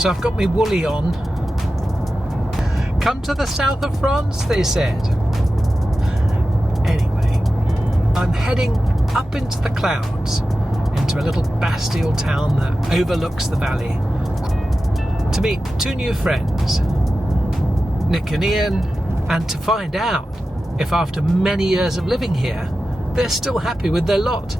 So I've got my woolly on. Come to the south of France, they said. Anyway, I'm heading up into the clouds, into a little Bastille town that overlooks the valley, to meet two new friends, Nick and Ian, and to find out if after many years of living here, they're still happy with their lot.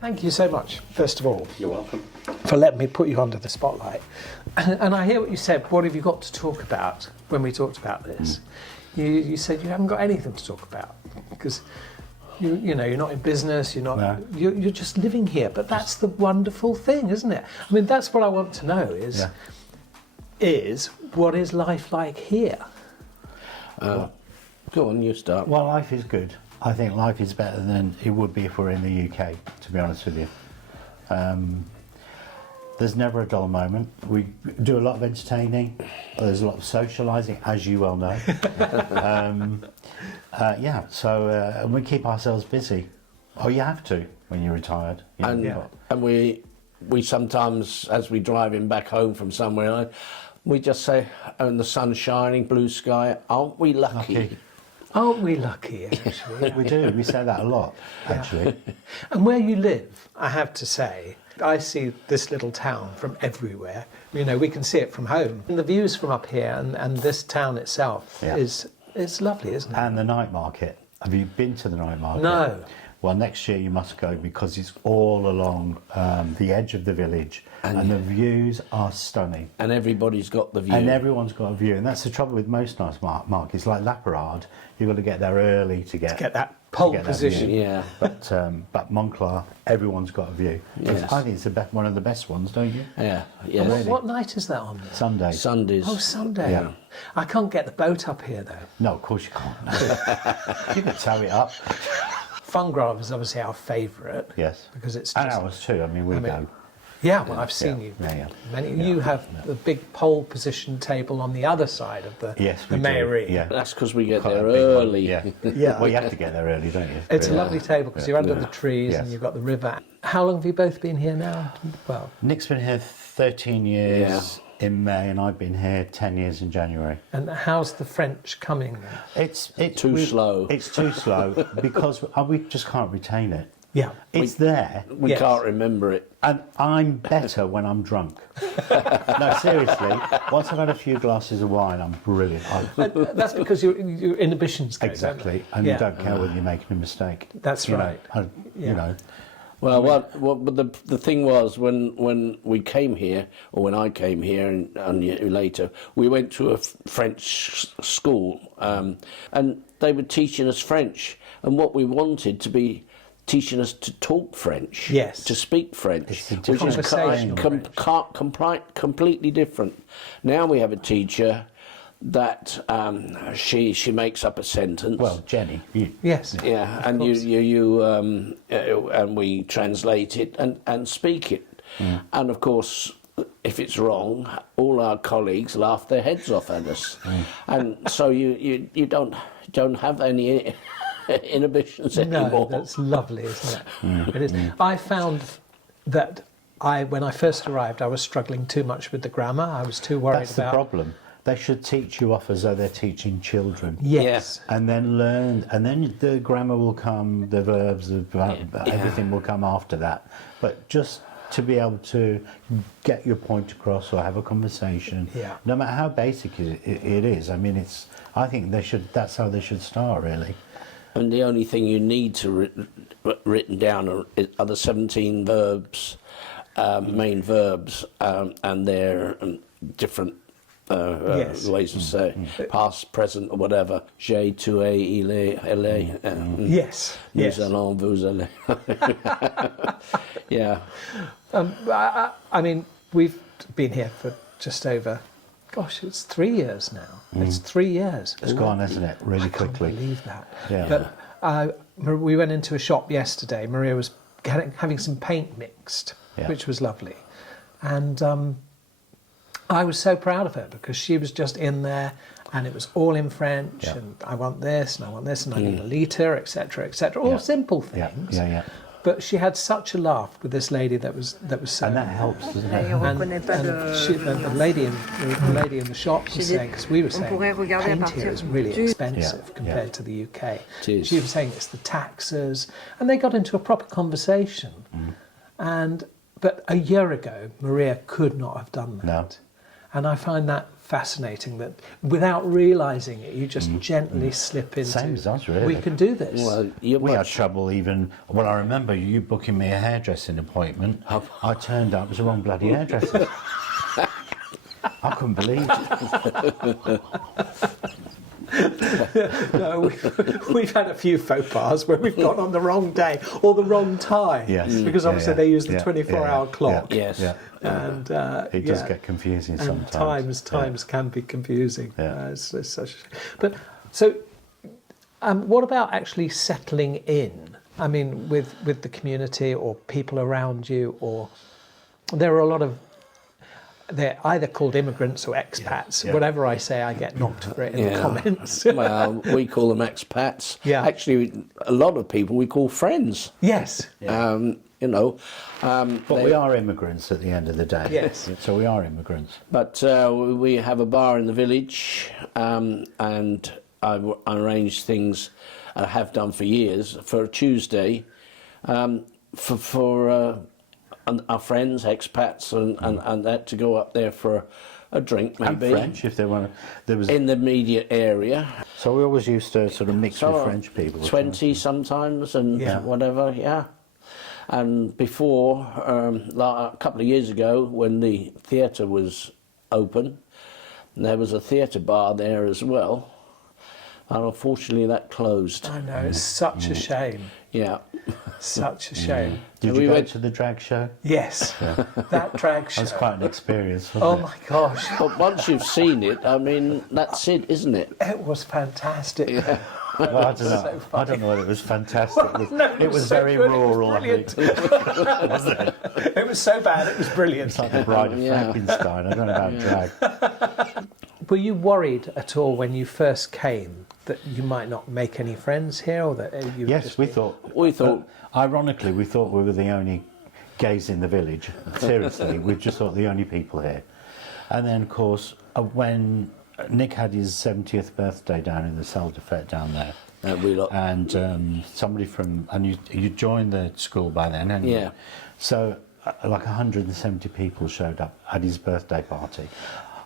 Thank you so much, first of all. You're welcome. For letting me put you under the spotlight. And I hear what you said, what have you got to talk about when we talked about this? You said you haven't got anything to talk about because you know, you're not in business, you're just living here. But that's the wonderful thing, isn't it? I mean, that's what I want to know is what is life like here? Go on, you start. Well, life is good. I think life is better than it would be if we're in the UK, to be honest with you. There's never a dull moment. We do a lot of entertaining. There's a lot of socialising, as you well know. So we keep ourselves busy. Oh, you have to when you're retired. And we sometimes, as we driving back home from somewhere, we just say, "And the sun's shining, blue sky. Aren't we lucky?" Aren't we lucky, actually? We do. We say that a lot, actually. And where you live, I have to say, I see this little town from everywhere. You know, we can see it from home. And the views from up here and this town itself it's lovely, isn't it? And the night market. Have you been to the night market? No. Well, next year you must go because it's all along the edge of the village and the views are stunning. And everybody's got the view. And everyone's got a view. And that's the trouble with most night markets. Like Laparade, you've got to get there early to get that pole position. Yeah. But Monclar, everyone's got a view. Yes. I think it's one of the best ones, don't you? Yeah. And what night is that on? Sunday. Sundays. Oh, Sunday. Yeah. I can't get the boat up here, though. No, of course you can't. You can tow it up. Fungrove is obviously our favourite. Yes. Because it's and just... ours too. I mean, we go. Yeah, well, I've seen you. You have the big pole position table on the other side of the Mairie. Yeah. That's because we get there early. Yeah. Well, you have to get there early, don't you? It's a lovely table because you're under the trees and you've got the river. How long have you both been here now? Well, Nick's been here 13 years in May, and I've been here 10 years in January. And how's the French coming? It's too slow. It's too slow because we just can't retain it. Yeah. It's there. We can't remember it. And I'm better when I'm drunk. No, seriously. Once I've had a few glasses of wine, I'm brilliant. That's because your inhibitions go, exactly. And you don't care whether you're making a mistake. That's right. You know. Well, but the thing was, when we came here, or when I came here and later, we went to a French school, and they were teaching us French, and what we wanted to be teaching us to talk French, to speak French, which is completely different. Now we have a teacher that she makes up a sentence. Well, Jenny. Yes. Yeah, and you and we translate it and speak it. And of course, if it's wrong, all our colleagues laugh their heads off at us. And so you don't have any inhibitions anymore. No, that's lovely, isn't it? It is. I found that when I first arrived, I was struggling too much with the grammar. I was too worried That's the problem. They should teach you off as though they're teaching children. Yes. And then learn, and then the grammar will come, the verbs, everything will come after that. But just to be able to get your point across or have a conversation, no matter how basic it is. I mean, I think that's how they should start, really. And the only thing you need to written down are the 17 verbs, main verbs, and their different ways of saying past, present, or whatever. J'ai, tu es, il est, elle est. Yes. Nous allons, vous allez. Yeah. I mean, we've been here for just over. Gosh, it's 3 years now. It's 3 years. It's gone, hasn't it? Really quickly. I can't believe that. Yeah. But we went into a shop yesterday. Maria was having some paint mixed, which was lovely. And I was so proud of her because she was just in there and it was all in French and I want this and I want this and I need a litre, etc., etc. All simple things. Yeah. But she had such a laugh with this lady that was saying. And that helps, doesn't Et it? on reconnaît pas The lady in the shop was saying, because we were saying paint here is really expensive compared to the UK. She was saying it's the taxes, and they got into a proper conversation. But a year ago, Maria could not have done that. No. And I find that fascinating, that without realising it, you just gently slip into... Same as us, really. We can do this. Well, We had trouble even. Well, I remember you booking me a hairdressing appointment. I turned up, it was the wrong bloody hairdresser. I couldn't believe it. No, we've had a few faux pas where we've gone on the wrong day or the wrong time. Yes. Because obviously they use the Yeah, 24-hour clock. Yes. Yeah. And It does get confusing and sometimes. times can be confusing. Yeah. It's such a shame. But so, what about actually settling in? I mean, with the community or people around you, or there are a lot of. They're either called immigrants or expats. Yeah. Whatever I say, I get knocked for it in the comments. Well, we call them expats. Yeah. Actually, a lot of people we call friends. Yes. You know. But we are immigrants at the end of the day. Yes. So we are immigrants. But we have a bar in the village, and I arrange things, I have done for years, for a Tuesday, for our friends, expats, and that to go up there for a drink, maybe. And French, if there were. There was. In the immediate area. So we always used to sort of mix with French people. 20 sometimes, and whatever, yeah. And before, like a couple of years ago, when the theatre was open, there was a theatre bar there as well. And unfortunately, that closed. I know, it's such a shame. Yeah. Such a shame. Did We you go went- to the drag show? Yes, that drag show. That's quite an experience, Oh wasn't my gosh, But once you've seen it, I mean, that's it, isn't it? it was fantastic. it? Well, I don't know. So I don't know whether it was fantastic. It was so very good, rural, I It think. was brilliant. Wasn't it? It was so bad, it was brilliant. It's like the Bride of Yeah. Frankenstein. I don't know about drag. Were you worried at all when you first came that you might not make any friends here, or that you? Yes, we thought. We thought, Ironically, we thought we were the only gays in the village. Seriously, we just thought the only people here. And then, of course, when Nick had his 70th birthday down in the Salle de Fête down there, and somebody from, and you joined the school by then, hadn't you? Yeah. So, like 170 people showed up at his birthday party.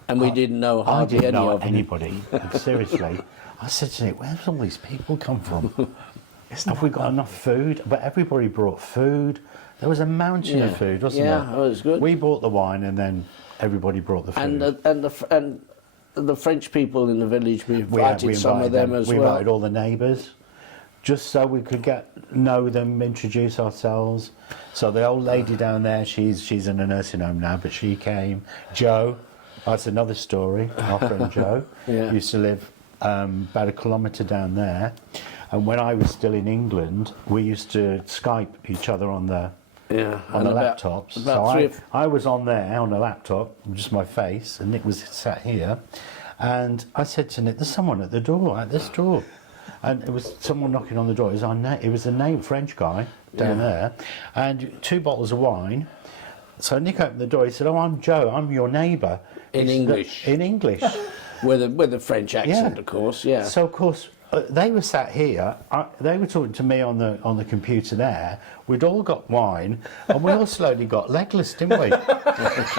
and we didn't know I hardly didn't any know of them. anybody. Seriously, I said to Nick, "Where's all these people come from? Have we got enough food?" But everybody brought food. There was a mountain of food, wasn't there? Yeah, it was good. We bought the wine, and then everybody brought the food. And the French people in the village, we invited some of them as we well. invited all the neighbours, just so we could know them, introduce ourselves. So the old lady down there, she's in a nursing home now, but she came. Joe, that's another story. Our friend Joe used to live about a kilometre down there, and when I was still in England, we used to Skype each other on the laptops. So I was on there on a laptop, just my face, and Nick was sat here. And I said to Nick, "There's someone at the door, at this door." And it was someone knocking on the door. It was a French guy down there, and 2 bottles of wine. So Nick opened the door. He said, "Oh, I'm Joe. I'm your neighbour." In English. In English. With a French accent, of course, yeah. So of course they were sat here. They were talking to me on the computer there. We'd all got wine, and we all slowly got legless, didn't we?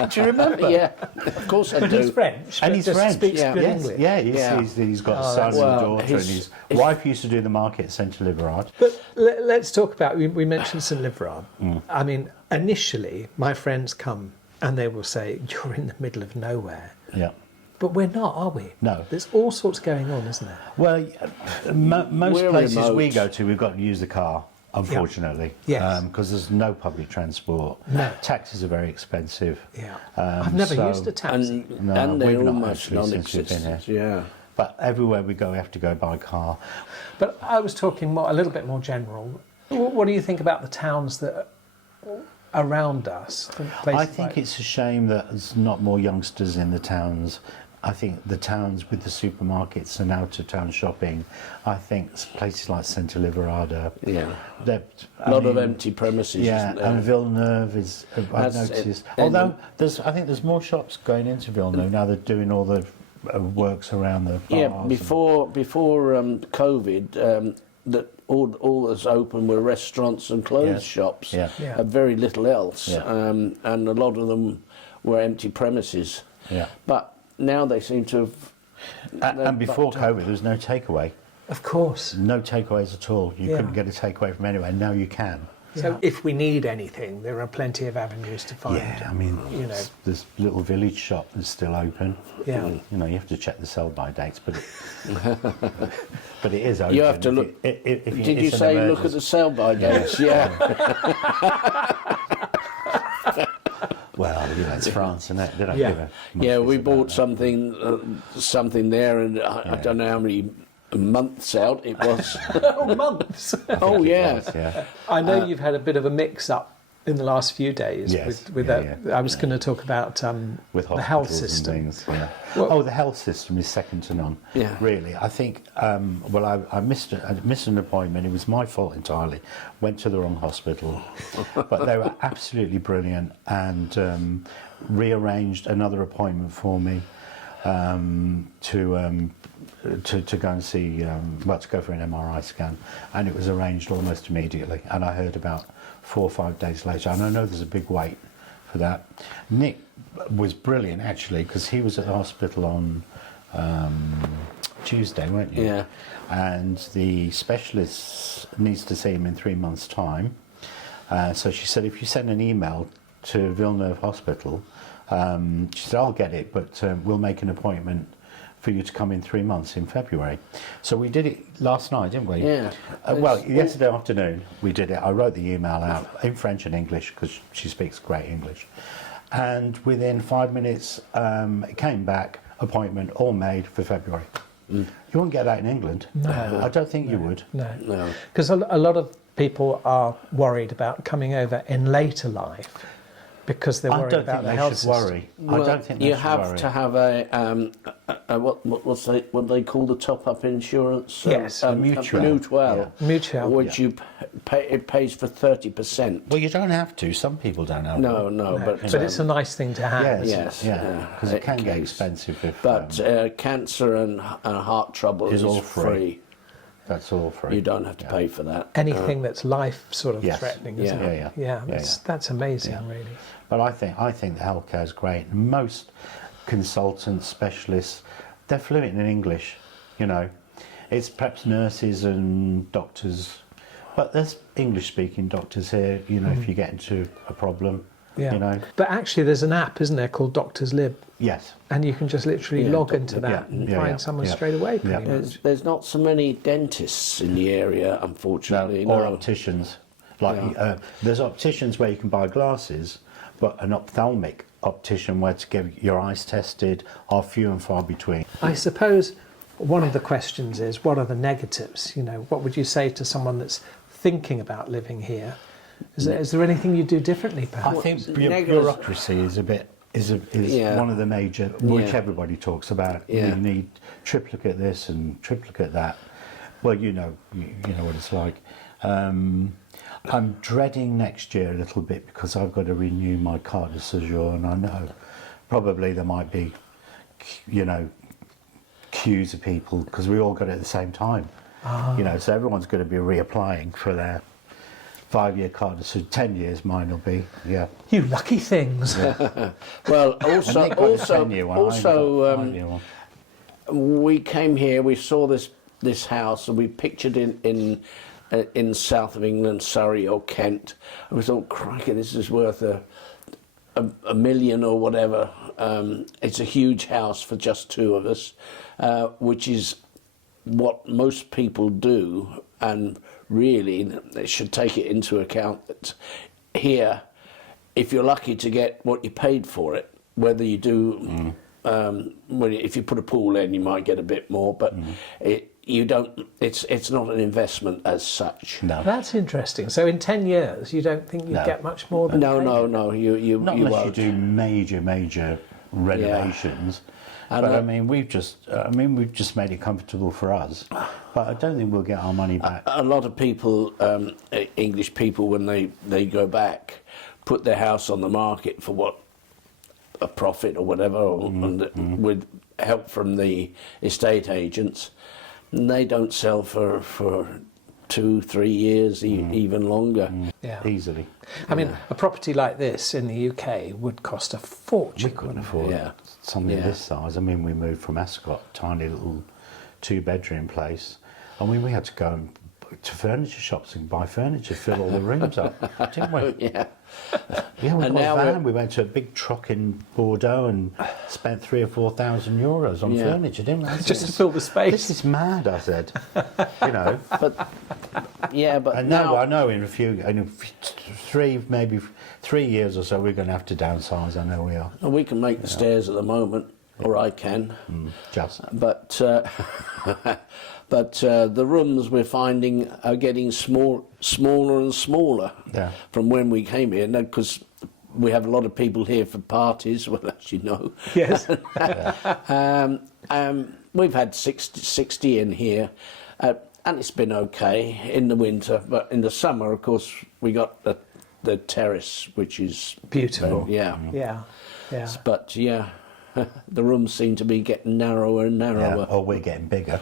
Do you remember? Yeah, of course I But do. he's French. And but he's just French. Speaks good Yes, English. yeah, he's got a son and a daughter, and his wife used to do the market at Centre Liverard. But let's talk about. We mentioned St Liverard. I mean, initially, my friends come and they will say, "You're in the middle of nowhere." Yeah. But we're not, are we? No. There's all sorts going on, isn't there? Well, most We're places remote. we go to, we've got to use the car, unfortunately. Yes. Because there's no public transport. No. Taxis are very expensive. Yeah. I've never used a taxi. No, and they're we've not almost actually since we've been non-existent. here. Yeah. But everywhere we go, we have to go by car. But I was talking a little bit more general. What do you think about the towns that are around us? I think it's a shame that there's not more youngsters in the towns. I think the towns with the supermarkets and out-of-town shopping, I think places like Centre Liverada, a lot of empty premises. yeah, isn't there? and Villeneuve is, I've noticed. Although I think there's more shops going into Villeneuve now. They're doing all the works around the bars. Yeah, before COVID, that all that's open were restaurants and clothes shops, and very little else, and a lot of them were empty premises. Yeah. But now they seem to have. And before COVID, there was no takeaway. Of course. No takeaways at all. You couldn't get a takeaway from anywhere. Now you can. So if we need anything, there are plenty of avenues to find. Yeah, I mean, this little village shop that's still open. Yeah. You know, you have to check the sell-by dates, but but it is open. You have to look. Did you say look at the sell-by dates? Yeah. Well, it's France, isn't it? They don't Yeah. give a much Yeah, we about bought that. something there, and I don't know how many months out it was. Oh, months. Oh yeah. Yes, yeah. I know you've had a bit of a mix-up in the last few days with that. I was going to talk about With the health hospitals system. and things. Yeah. Well- The health system is second to none. Yeah. Really, I think. I missed an appointment. It was my fault entirely. Went to the wrong hospital, but they were absolutely brilliant and rearranged another appointment for me to go and see, to go for an MRI scan, and it was arranged almost immediately. And I heard about 4 or 5 days later, and I know there's a big wait for that. Nick was brilliant actually, because he was at the hospital on Tuesday, weren't you? Yeah. And the specialist needs to see him in 3 months' time. So she said, if you send an email to Villeneuve Hospital, she said, I'll get it, but we'll make an appointment for you to come in 3 months in February. So we did it last night, didn't we? Yeah. Yesterday afternoon we did it. I wrote the email out in French and English because she speaks great English. And within 5 minutes, it came back, appointment all made for February. You wouldn't get that in England. No. I don't think you would. No. Because a lot of people are worried about coming over in later life because they're worried about the health system. I don't think they should worry. I don't think they you should have worry. to have what they call the top-up insurance. Yes, a mutual. Mutual. Which you pay, it pays for 30%. Well, you don't have to. Some people don't have No, to. but it's a nice thing to have. Yes, yeah. because it can get expensive if. But cancer and heart trouble is all free. That's all free. You don't have to pay for that. Anything that's life sort of Yes. threatening, isn't it? Yeah. That's amazing, really. But I think the healthcare is great. Most consultants, specialists, they're fluent in English. You know, it's perhaps nurses and doctors, but there's English-speaking doctors here. You know, if you get into a problem, Yeah. you know. But actually, there's an app, isn't there, called Doctors Lib, Yes. and you can just literally log into that and find someone straight away. Pretty much. There's not so many dentists in the area, unfortunately. Or opticians. There's opticians where you can buy glasses, but an ophthalmic optician where to get your eyes tested are few and far between. I suppose one of the questions is, what are the negatives? You know, what would you say to someone that's thinking about living here? Is there anything you do differently, perhaps? I think bureaucracy is one of the major, which everybody talks about. Yeah. You need triplicate this and triplicate that. Well, you know what it's like. I'm dreading next year a little bit because I've got to renew my carte de séjour, and I know probably there might be, queues of people because we all got it at the same time. So everyone's going to be reapplying for their 5-year carte de séjour. 10 years mine will be. Yeah. You lucky things. Well, we came here, we saw this house, and we pictured in south of England, Surrey or Kent, and we thought, crikey, this is worth a million or whatever. It's a huge house for just two of us, which is what most people do, and really they should take it into account that here, if you're lucky to get what you paid for it, whether you do, if you put a pool in, you might get a bit more, but you don't. It's not an investment as such. No. That's interesting. So in 10 years, you don't think you'd get much more than No. You Not unless won't. you do major renovations. And But I mean, we've just made it comfortable for us. But I don't think we'll get our money back. a lot of people, English people, when they go back, put their house on the market for what, a profit or whatever, or, with help from the estate agents, and they don't sell for 2-3 years, even longer. Yeah. Easily. I mean, a property like this in the UK would cost a fortune. We couldn't afford Yeah. something Yeah. this size. I mean, we moved from Ascot, tiny little 2-bedroom place. I mean, we had to go to furniture shops and buy furniture, fill all the rooms up, didn't we? Yeah. Yeah, we And got now a van. We went to a big truck in Bordeaux and spent 3,000 or 4,000 euros on Yeah. furniture, didn't we? I said, Just to fill the space. This is mad, I said. You know. But yeah, but And now now I know in 3 years or so we're going to have to downsize. I know we are. we can make the stairs at the moment, or I can. Just. But the rooms we're finding are getting smaller and smaller Yeah. from when we came here, because we have a lot of people here for parties, well, as you know. Yes. We've had 60 in here, and it's been okay in the winter, but in the summer, of course, we got the terrace, which is Beautiful. yeah. Yeah. Yeah. But yeah, the rooms seem to be getting narrower and Yeah. narrower. Or we're getting bigger.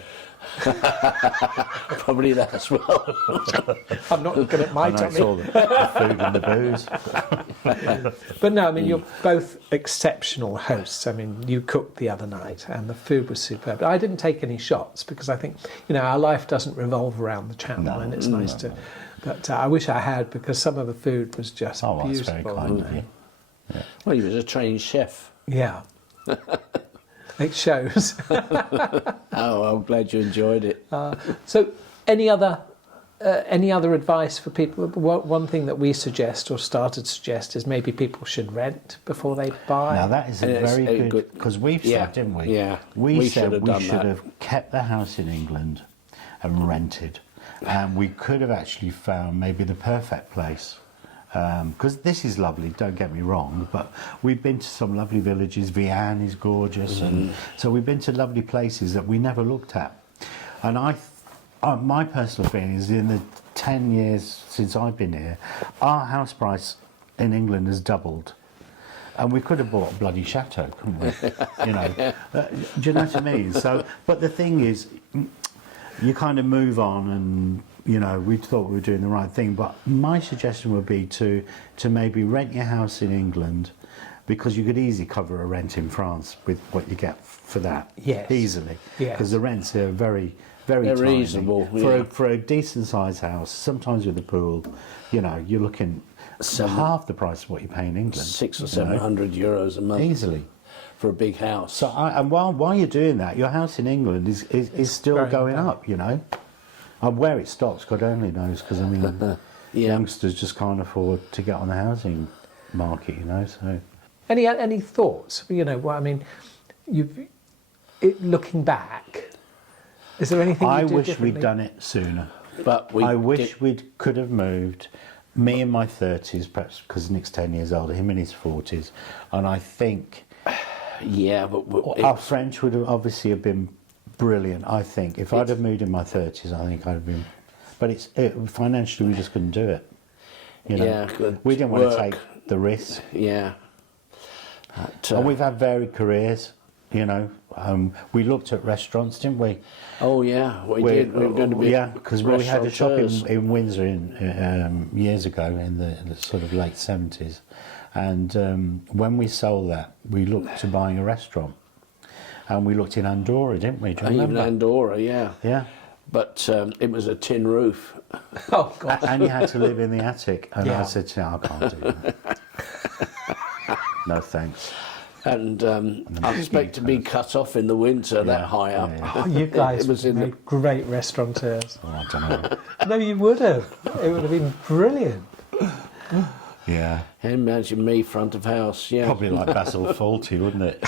Probably that as well. I'm not looking at my I know it's tummy. all the food and the booze. But no, I mean, you're both exceptional hosts. I mean, you cooked the other night and the food was superb. I didn't take any shots because I think, our life doesn't revolve around the channel, No, and it's nice to... But I wish I had, because some of the food was just Oh, well, that's beautiful. very kind of you. Well, he was a trained chef. Yeah. It shows. Oh, I'm glad you enjoyed it. So, any other advice for people? One thing that we suggest or started to suggest is maybe people should rent before they buy. Now that is a It's very a good, because we've Yeah, said, didn't we? yeah. We We said should have we done should that. have kept the house in England and rented, and we could have actually found maybe the perfect place. Because this is lovely, don't get me wrong, but we've been to some lovely villages. Vian is gorgeous, and so we've been to lovely places that we never looked at. And my personal feeling is, in the 10 years since I've been here, our house price in England has doubled. And we could have bought a bloody chateau, couldn't we? Do you know what I mean? So, but the thing is, you kind of move on, and we thought we were doing the right thing. But my suggestion would be to maybe rent your house in England, because you could easily cover a rent in France with what you get for that. Yes. Easily. Yes. Because the rents are very, very They're tiny. reasonable, For yeah. for a decent sized house, sometimes with a pool, you're looking half the price of what you pay in England. 600 or 700 euros a month Easily. for a big house. So, and while you're doing that, your house in England is still Very going good. up, And where it stops, God only knows, because, I mean, Yeah. youngsters just can't afford to get on the housing market, so... Any thoughts? Looking back, is there anything I you'd do wish differently? we'd done it sooner. But I wish we could have moved, me in my 30s, perhaps because Nick's 10 years older, him in his 40s, and I think Yeah, but our French would have obviously have been brilliant, I think. If I'd have moved in my 30s, I think I'd have been... But financially, we just couldn't do it. Yeah, We didn't want to work. take the risk. yeah. And we've had varied careers, We looked at restaurants, didn't we? Oh yeah, we did. We were going to be because we had a shop restaurateurs. in Windsor years ago in the sort of late 70s, and when we sold that, we looked to buying a restaurant, and we looked in Andorra, didn't we? Do you Even remember? Andorra, yeah. Yeah. But it was a tin roof. Oh God! And you had to live in the attic, and Yeah. I said to him, I can't do that. No thanks. And I expect to be cut off in the winter that high up. yeah. Oh, you guys It was would in make great restaurateurs. Oh, I don't know. No, you would have. It would have been brilliant. Yeah. Imagine me front of house, yeah. Probably like Basil Fawlty, wouldn't it?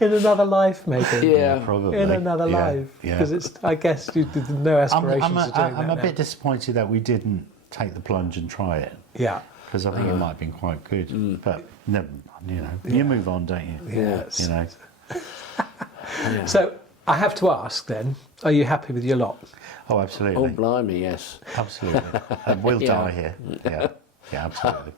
In another life, maybe. Yeah. Probably. In another Yeah, life. yeah. Because it's, I guess, you did no aspirations I'm of doing that a now. bit disappointed that we didn't take the plunge and try it, Yeah. because I think it might have been quite good. But No, you know, you move on, don't you? Yes. You know. So I have to ask then, are you happy with your lot? Oh, absolutely. Oh, blimey, yes. Absolutely. And we'll Yeah. die here. Yeah. Yeah, absolutely.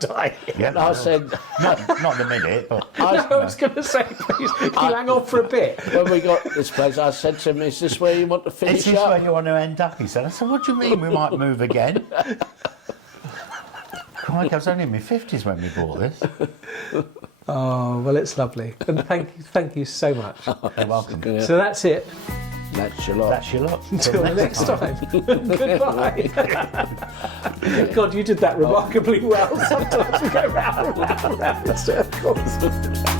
Die. Yeah, And I said, not the minute, but I was going to say, please, can you hang on for a bit? when we got this place, I said to him, is this where you want to is finish this up? where you want to end up? He said. I said, what do you mean we might move again? Crikey, I was only in my 50s when we bought this. Oh, well, it's lovely. And thank you so much. You're welcome. Yeah, So that's it. that's your lot. That's your lot. Until next time. Goodbye. God, you did that remarkably well. Sometimes we go round and round and round in circles.